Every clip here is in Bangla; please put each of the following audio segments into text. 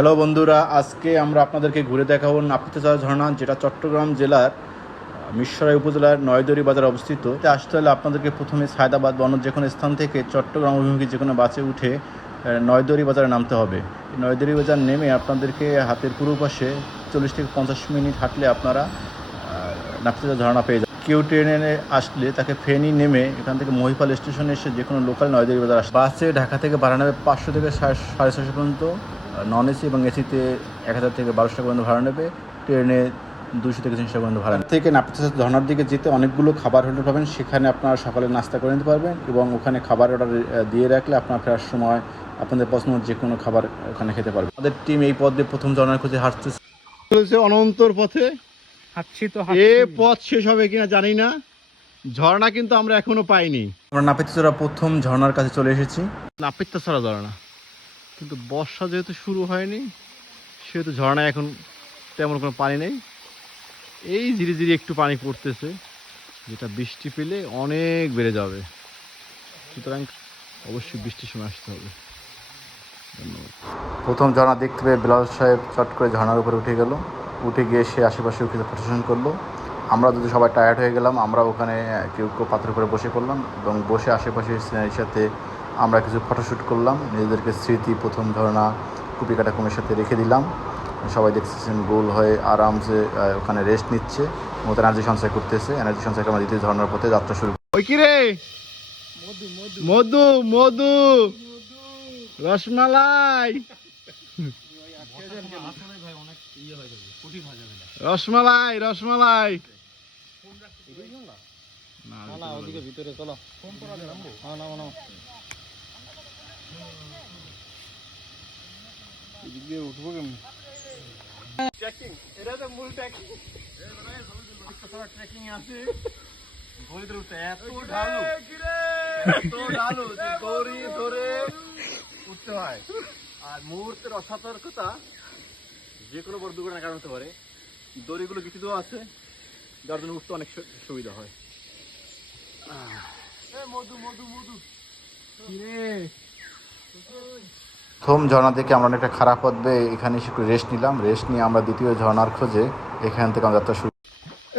হ্যালো বন্ধুরা, আজকে আমরা আপনাদেরকে ঘুরে দেখাবো নাপিতচর ঝর্ণা, যেটা চট্টগ্রাম জেলার মিরসরাই উপজেলার নয়দরি বাজারে অবস্থিত। আসতে হলে আপনাদেরকে প্রথমে সায়দাবাদ বা অন্য যে কোনো স্থান থেকে চট্টগ্রাম অভিমুখী যে কোনো বাসে উঠে নয়দরি বাজারে নামতে হবে। নয়দরি বাজার নেমে আপনাদেরকে হাতের পূর্ব পাশে 40 থেকে 50 মিনিট হাঁটলে আপনারা নাপিতচর ঝর্ণা পেয়ে যাবেন। কেউ ট্রেনে আসলে তাকে ফেনী নেমে এখান থেকে মহিপাল স্টেশনে এসে যে কোনো লোকাল নয়দরি বাজার আসে। বাসে ঢাকা থেকে ভাড়া নেবে 500 থেকে 650 পর্যন্ত, নন এসি এবং এসিতে 1000 থেকে 1200 টাকা পর্যন্ত ভাড়া নেবে, ট্রেনে 200 থেকে 300 টাকা পর্যন্ত ভাড়া নেবে। থেকে নাপিতচর ঝর্ণার দিকে যেতে অনেকগুলো খাবার হোটেল পাবেন, সেখানে আপনারা সকালে নাস্তা করে নিতে পারবেন এবং ওখানে খাবার অর্ডার দিয়ে রাখলে আপনার ফেরার সময় আপনাদের পছন্দ যে কোনো খাবার ওখানে খেতে পারবেন। আমাদের টিম এই পথ দিয়ে প্রথম ঝর্ণার খোঁজে হাঁটতেছে, অনন্তর পথে হাঁটছি তো এ পথ শেষ হবে কিনা জানি না, ঝর্ণা কিন্তু আমরা এখনো পাইনি। আমরা নাপিতচরা প্রথম ঝর্ণার কাছে চলে এসেছি। নাপিতচরা ঝর্ণা, কিন্তু বর্ষা যেহেতু শুরু হয়নি সেহেতু ঝর্ণায় এখন তেমন কোনো পানি নেই। এই ধীরে ধীরে একটু পানি পড়তেছে, যেটা বৃষ্টি পেলে অনেক বেড়ে যাবে, সুতরাং অবশ্যই বৃষ্টির সময় আসতে হবে। ধন্যবাদ। প্রথম ঝর্ণা দেখতে পেয়ে বিলাল সাহেব চট করে ঝর্ণার উপরে উঠে গেল। উঠে গিয়ে সে আশেপাশে উঠে প্রশাসন করলো। আমরা যদি সবাই টায়ার্ড হয়ে গেলাম, আমরা ওখানে কেউ কেউ পাথর করে বসে পড়লাম এবং বসে আশেপাশে সিনারির সাথে আমরা কিছু ফটোশ্যুট করলাম। নিজেদেরকে স্মৃতি প্রথম ঝর্ণা কুপি কাটা কুমির সাথে রেখে দিলাম। সবাই দেখতেছেন গোল হয়ে আরামসে ওখানে রেস্ট নিচ্ছে, মতো এনার্জি সঞ্চয় করতেছে। এনার্জি সঞ্চয় করে আমরা দ্বিতীয় ঝর্ণার পথে যাত্রা শুরু। ওই কি রে, মধু মধু রসমালাই, রসমালাই রসমালাই ভিতরে চলো। উঠবো কেমন? এটা তো মূল ট্রেকিং আছে। এত ঢালু এত ঢালু যে দড়ি ধরে উঠতে হয়। আর মুহূর্তের অসতর্কতা যে কোনো বড় দুর্ঘটনার কারণ হতে পারে। দড়িগুলো কিছু দেওয়া আছে যার জন্য উঠতে অনেক সুবিধা হয়। মধু মধু মধু প্রথম ঝর্ণা থেকে আমরা অনেকটা খারাপ পথ বেয়ে এখানে একটু রেস্ট নিলাম। রেস্ট নিয়ে আমরা দ্বিতীয় ঝর্ণার খোঁজে এখান থেকে আমরা যাত্রা শুরু।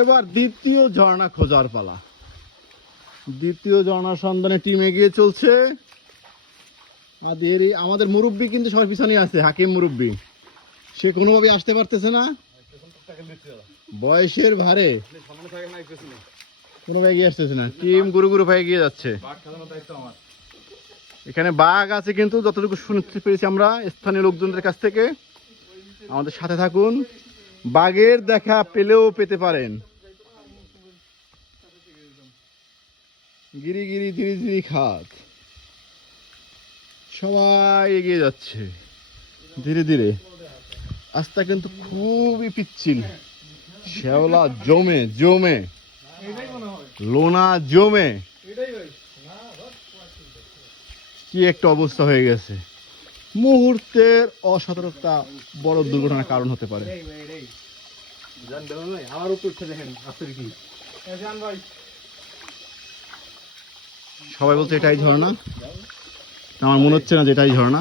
এবার দ্বিতীয় ঝর্ণা খোঁজার পালা। দ্বিতীয় ঝর্ণার সন্ধানে টিম এগিয়ে চলছে। আমাদের মুরব্বী কিন্তু সবার পিছনে আছে, হাকিম মুরব্বী। সে কোনোভাবে আসতে পারতেছে না, বয়সের ভারে কোনোভাবে এগিয়ে আসতেছে না। টিম গুরু গুরু ভাই এগিয়ে যাচ্ছে। এখানে বাঘ আছে, কিন্তু যতটুকু শুনতে পেরেছি আমরা স্থানীয় লোকজনদের কাছ থেকে। আমাদের সাথে থাকুন, বাঘের দেখা পেলেও পেতে পারেন। গিরি গিরি ধীরে ধীরে খাত, সবাই এগিয়ে যাচ্ছে ধীরে ধীরে। রাস্তা কিন্তু খুবই পিচ্ছিল, শ্যাওলা জমে জমে, লোনা জমে কি একটা অবস্থা হয়ে গেছে। মুহূর্তের অসতর্কতা বড় দুর্ঘটনার কারণ হতে পারে। সবাই বলছে এটাই ঝর্ণা, আমার মনে হচ্ছে না যে এটাই ঝর্ণা।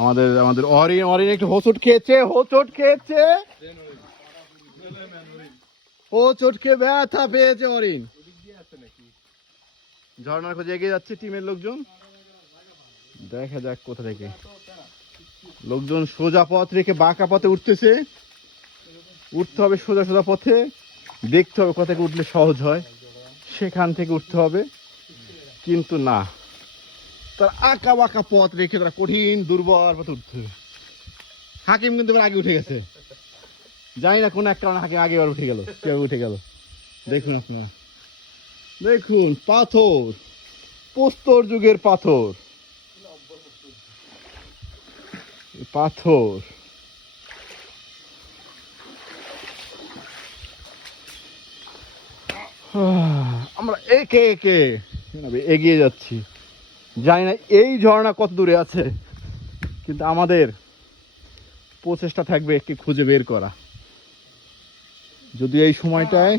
আমাদের আমাদের অরিন অরিন একটু হোঁচট খেয়েছে, হোঁচট খেয়েছে, হোঁচট খেয়ে ব্যথা পেয়েছে অরিন। ঝর্ণার খোঁজে এগিয়ে যাচ্ছে টিমের লোকজন। দেখা যাক কোথা থেকে লোকজন সোজা পথ রেখে বাঁকা পথে উঠতেছে। উঠতে হবে সোজা সোজা পথে, দেখতে হবে কোথা থেকে উঠলে সহজ হয়, সেখান থেকে উঠতে হবে। কিন্তু না, তার আঁকা বাঁকা পথ রেখে তারা কঠিন দুর্বল পথে উঠতে হবে। হাকিম কিন্তু এবার আগে উঠে গেছে, জানি না কোন এক কারণে হাকিম আগে এবার উঠে গেল। কিভাবে উঠে গেল দেখুন আপনারা, দেখুন পাথর, প্রস্তর যুগের পাথর, পাথর। আমরা একে একে এগিয়ে যাচ্ছি। জানি না এই ঝর্ণা কত দূরে আছে, কিন্তু আমাদের প্রচেষ্টা থাকবে একটি খুঁজে বের করা। যদি এই সময়টায়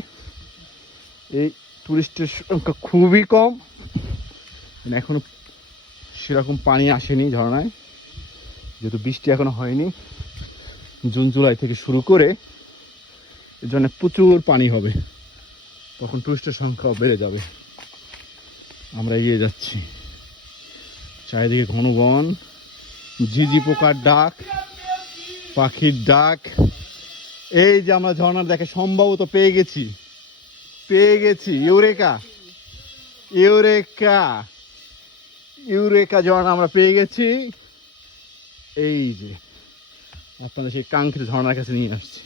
এই টুরিস্টের সংখ্যা খুবই কম, এখনো সেরকম পানি আসেনি ঝর্ণায়, যেহেতু বৃষ্টি এখনো হয়নি। জুন জুলাই থেকে শুরু করে এর জন্য প্রচুর পানি হবে, তখন টুরিস্টের সংখ্যাও বেড়ে যাবে। আমরা এগিয়ে যাচ্ছি, চারিদিকে ঘন বন, ঝিঝি পোকার ডাক, পাখির ডাক। এই যে আমরা ঝর্ণার দেখে সম্ভবত পেয়ে গেছি ইউরেকা ইউরেকা ইউরেকা ঝর্ণা আমরা পেয়ে গেছি। এই যে আপনাদের সেই কাঙ্ক্ষিত ঝর্ণার কাছে নিয়ে আসছি।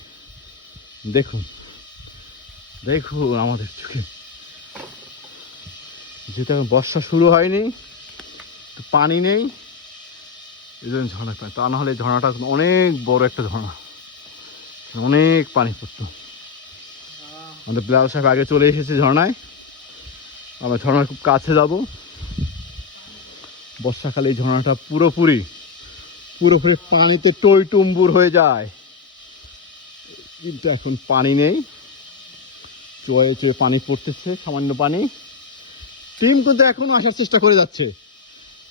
দেখুন দেখুন আমাদের চোখে, যেহেতু এখন বর্ষা শুরু হয়নি, তো পানি নেই, এই জন্য ঝর্ণা পানি। তা না হলে ঝর্ণাটা অনেক বড় একটা ঝর্ণা, অনেক পানি পড়তো। আমাদের বিলাল সাহেব আগে চলে এসেছে ঝর্ণায়, আমরা ঝর্ণার খুব কাছে যাব। বর্ষাকালে এই ঝর্ণাটা পুরোপুরি পানিতে টইটুম্বুর হয়ে যায়, কিন্তু এখন পানি নেই, চয়ে চয়ে পানি পড়তেছে, সামান্য পানি। টিম কিন্তু এখনো আসার চেষ্টা করে যাচ্ছে,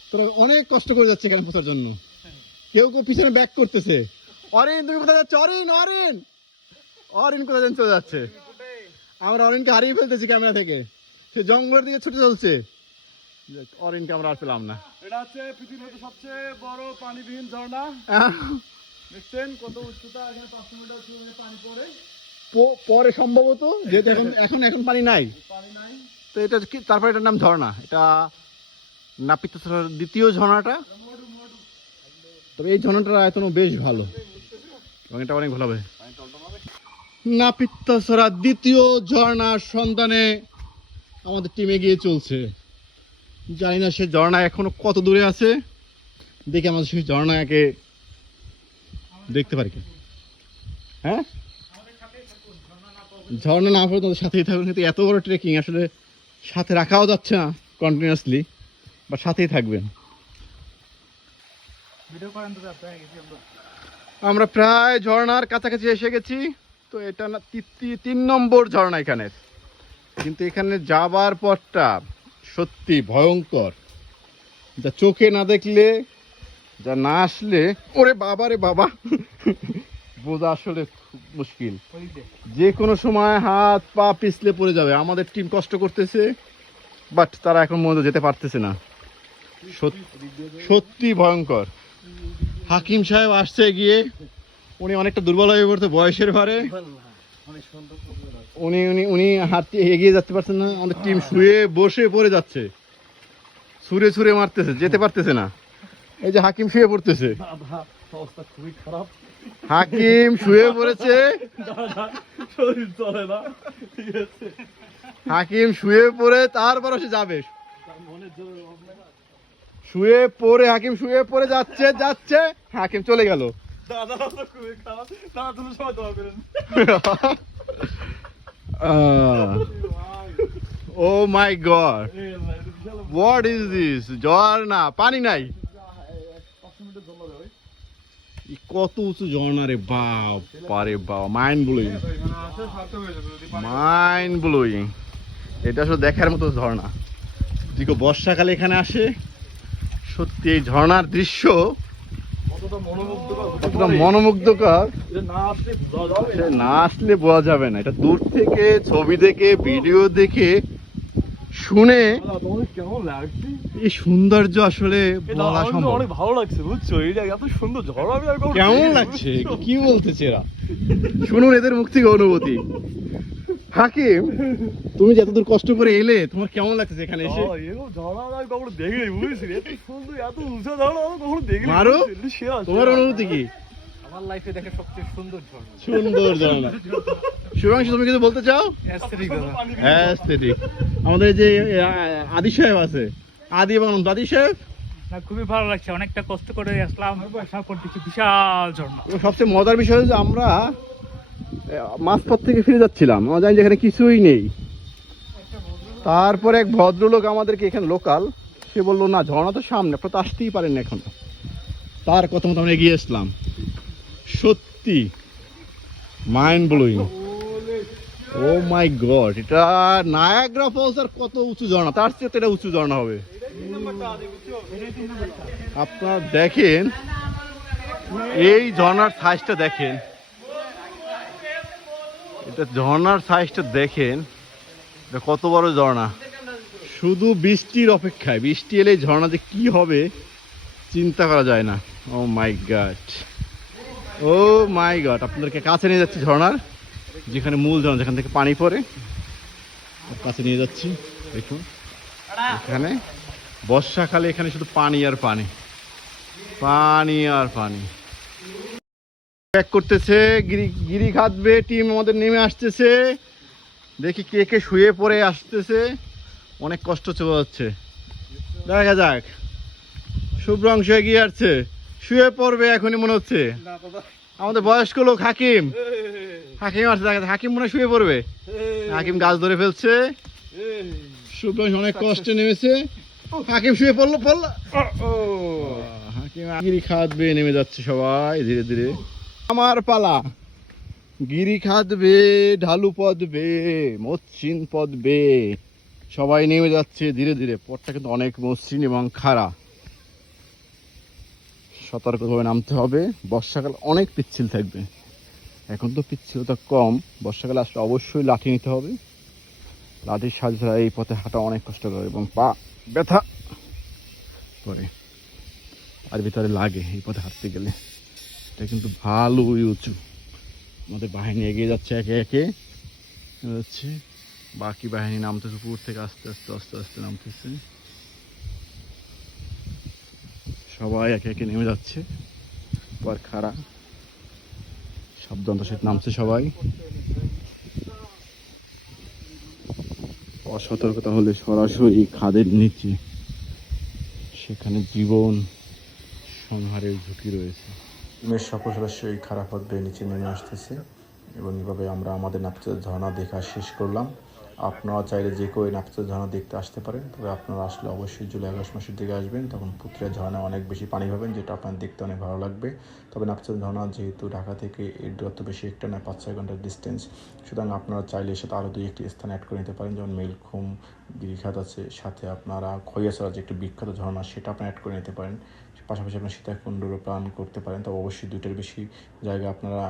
তোরা অনেক কষ্ট করে যাচ্ছে এখানে পৌঁছার জন্য। কেউ কেউ পিছনে ব্যাক করতেছে। অরিন তুমি কোথায় যাচ্ছ? অরিন কোথায় যেন চলে যাচ্ছে। আমরা অরিনকে হারিয়ে ফেলতেছি ক্যামেরা থেকে, সে জঙ্গলের দিকে ছুটে চলছে। অরিনকে আমরা আর পেলাম না। এটা হচ্ছে পৃথিবীর সবচেয়ে বড় পানিবিহীন ঝর্ণা। দেখছেন কত উচ্চতা, এখানে 500 মিটার উচ্চতায় পানি পড়ে। পরে সম্ভবত, যেহেতু এখন পানি নাই, তো এটা কি, তারপরে এটার নাম ঝর্ণা। এটা নাপিতছড়ার দ্বিতীয় ঝর্ণাটা, তবে এই ঝর্ণাটার আয়তনও বেশ ভালো এবং এটা অনেক ভালো হবে। নাপিতছড়ার দ্বিতীয় ঝর্ণার সন্ধানে আমাদের টিমে গিয়ে চলছে। জানি না সে ঝর্ণা এখনো কত দূরে আছে, দেখে আমাদের সেই ঝর্ণাকে দেখতে পারি। হ্যাঁ, ঝর্ণা না পড়ে তোমাদের সাথেই থাকবেন, কিন্তু এত বড় ট্রেকিং আসলে সাথে রাখাও যাচ্ছে না কন্টিনিউয়াসলি, বা সাথেই থাকবেন। আমরা প্রায় ঝর্ণার কাছাকাছি এসে গেছি। তো এটা না 3 নম্বর ঝর্ণা এখানের, কিন্তু এখানে যাবার পথটা সত্যি ভয়ঙ্কর, যা চোখে না দেখলে, যা না আসলে, ওরে বাবা রে বাবা, বোঝা আসলে খুব মুশকিল। যে কোনো সময় হাত পা পিছলে পড়ে যাবে। আমাদের টিম কষ্ট করতেছে, বাট তারা এখন পর্যন্ত যেতে পারতেছে না। সত্যি ভয়ঙ্কর। হাকিম সাহেব আসছে গিয়ে, উনি অনেকটা দুর্বল হয়ে পড়তে বয়সের ভারে, উনি উনি উনি হাঁটতে এগিয়ে যেতে পারছেন না। আমাদের টিম শুয়ে বসে পড়ে যাচ্ছে, ছুঁড়ে মারতেছে, যেতে পারতেছে না। এই যে হাকিম শুয়ে পড়তেছে, অবস্থা খুবই খারাপ। হাকিম শুয়ে পড়েছে, শরীর চলে না, ঠিক আছে। হাকিম শুয়ে পড়ে তারপর সে যাবে, শুয়ে পড়ে হাকিম শুয়ে পড়ে যাচ্ছে হাকিম চলে গেল। দাদা খুবই খারাপ, দাদা তুমি সবাই দোয়া করেন। ও মাই গড, হোয়াট ইজ দিস? ঝর্ণা, পানি নাই, কত উঁচু ঝর্ণা রে বাবা রে বাবা, মাইন্ড ব্লোয়িং। এটা আসলে দেখার মতো ঝর্ণা। দিকে বর্ষাকালে এখানে আসে, সত্যি এই ঝর্ণার দৃশ্য কতটা মনোমুগ্ধকর, না আসলে বোঝা যাবে না। এটা দূর থেকে ছবি দেখে, ভিডিও দেখে, শুনে কেমন লাগছে এই সৌন্দর্য আসলে বলা সম্ভব। অনেক ভালো লাগছে, বুঝছো? এটা এত সুন্দর ঝড় আমি কেমন লাগছে, কি বলতেছে এরা, শুনুন এদের মুখ থেকে অনুভূতি। হাকিম, তুমি যে এতদূর কষ্ট করে এলে, তোমার কেমন লাগছে এখানে এসে? মারো, তোমার অনুভূতি কি? আমার লাইফে দেখে সবচেয়ে সুন্দর ঝর্ণা। সুন্দর ঝর্ণা। শুভাংশু, তুমি কিছু বলতে চাও? অ্যাস্থেটিক। আমাদের যে আদি সাহেব আছে, আদি এবং দাদি সাহেব, খুবই ভালো লাগছে, অনেকটা কষ্ট করে আসলাম, আসার পর দেখি বিশাল ঝর্ণা। সবচেয়ে মজার বিষয় হচ্ছে আমরা মাঝপথ থেকে ফিরে যাচ্ছিলাম, আমরা জানি যে এখানে কিছুই নেই। তারপরে এক ভদ্রলোক আমাদেরকে, এখানে লোকাল, সে বললো না ঝর্ণা তো সামনে, আপনারা তো আসতেই পারেন না এখন। তার কথা মতো আমরা এগিয়ে আসলাম। সত্যি মাইন্ড ব্লোয়িং। ও মাই গড, এটা নায়াগ্রা ফলস আর কত উঁচু ঝর্ণা, তার চেয়ে এটা উঁচু ঝর্ণা হবে। আপনারা দেখেন এই ঝর্ণার সাইজটা দেখেন, এটা ঝর্ণার সাইজটা দেখেন, এটা কত বড় ঝর্ণা। শুধু বৃষ্টির অপেক্ষায়, বৃষ্টি এলে এই ঝর্ণা যে কি হবে চিন্তা করা যায় না। ও মাই গড, ও মাই গড, আপনাদেরকে কাছে নিয়ে যাচ্ছি ঝর্ণার, যেখানে মূল ঝর্ণা, যেখান থেকে পানি পড়ে, কাছে নিয়ে যাচ্ছি। দেখুন এখানে বর্ষাকালে এখানে শুধু পানি আর পানি, পানি আর পানি। ব্যাক করতেছে, গিরি খাদবে টিম আমাদের নেমে আসতেছে। দেখি কে কে শুয়ে পড়ে আসতেছে, অনেক কষ্ট চলে যাচ্ছে। দেখা যাক, শুভ্রাংশ এগিয়ে আসছে, শুয়ে পড়বে এখনই মনে হচ্ছে। আমাদের বয়স্ক লোক হাকিম, হাকিম আসছে, দেখা যাক, হাকিম মনে হয় শুয়ে পড়বে। হাকিম গাছ ধরে ফেলছে, শুভ্রাংশ অনেক কষ্টে নেমেছে, হাকিম শুয়ে পড়লো। হাকিম গিরি খাদবে, নেমে যাচ্ছে সবাই ধীরে ধীরে। আমার পালা, গিরি খাদবে, ঢালু পদবে, মসৃণ পদবে, সবাই নেমে যাচ্ছে ধীরে ধীরে। পথটা কিন্তু অনেক মসৃণ এবং খাড়া, সতর্কভাবে নামতে হবে। বর্ষাকাল অনেক পিচ্ছিল থাকবে, এখন তো পিচ্ছিলতা কম, বর্ষাকালে আসলে অবশ্যই লাঠি নিতে হবে। লাঠির সাহায্যে ছাড়া এই পথে হাঁটা অনেক কষ্টকর এবং পা ব্যথা করে আর ভিতরে লাগে এই পথে হাঁটতে গেলে। এটা কিন্তু ভালোই উঁচু। আমাদের বাহিনী এগিয়ে যাচ্ছে একে একে যাচ্ছে, বাকি বাহিনী নামতেছে উপর থেকে, আস্তে আস্তে আস্তে আস্তে নামতেছে। সবাই একে একে নেমে যাচ্ছে, পর খাড়া সাবধানতার সাথে নামছে সবাই। অসতর্কতা হলে সরাসরি খাদের নিচে, সেখানে জীবন সংহারের ঝুঁকি রয়েছে। টিমের সকল সদস্যই খারাপ পথ বেয়ে নিচে নেমে আসতেছে এবং এভাবে আমরা আমাদের নাপিতের ঝর্ণা দেখা শেষ করলাম। আপনারা চাইলে যে কেউ নাপিতের ঝর্ণা দেখতে আসতে পারেন, তবে আপনারা আসলে অবশ্যই জুলাই আগস্ট মাসের দিকে আসবেন, তখন পুত্রিয়া ঝর্ণা অনেক বেশি পানি পাবেন, যেটা আপনার দেখতে অনেক ভালো লাগবে। তবে নাপিতের ঝর্ণা যেহেতু ঢাকা থেকে এর দূরত্ব বেশি একটা না, 5-6 ঘন্টার ডিস্টেন্স, সুতরাং আপনারা চাইলে সাথে আরও 2-1টি স্থান অ্যাড করে নিতে পারেন, যেমন মেলখুম গিরিখাত আছে, সাথে আপনারা খৈয়াছড়া যে একটি বিখ্যাত ঝর্ণা সেটা আপনারা অ্যাড করে নিতে পারেন। পাশাপাশি আপনার সীতাকুণ্ডরও প্ল্যান করতে পারেন, তবে অবশ্যই 2টার বেশি জায়গা আপনারা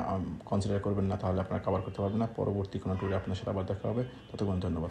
কনসিডার করবেন না, তাহলে আপনারা কভার করতে পারবেন না। পরবর্তী কোনো ট্যুরে আপনার সাথে আবার দেখা হবে, ততক্ষণ ধন্যবাদ।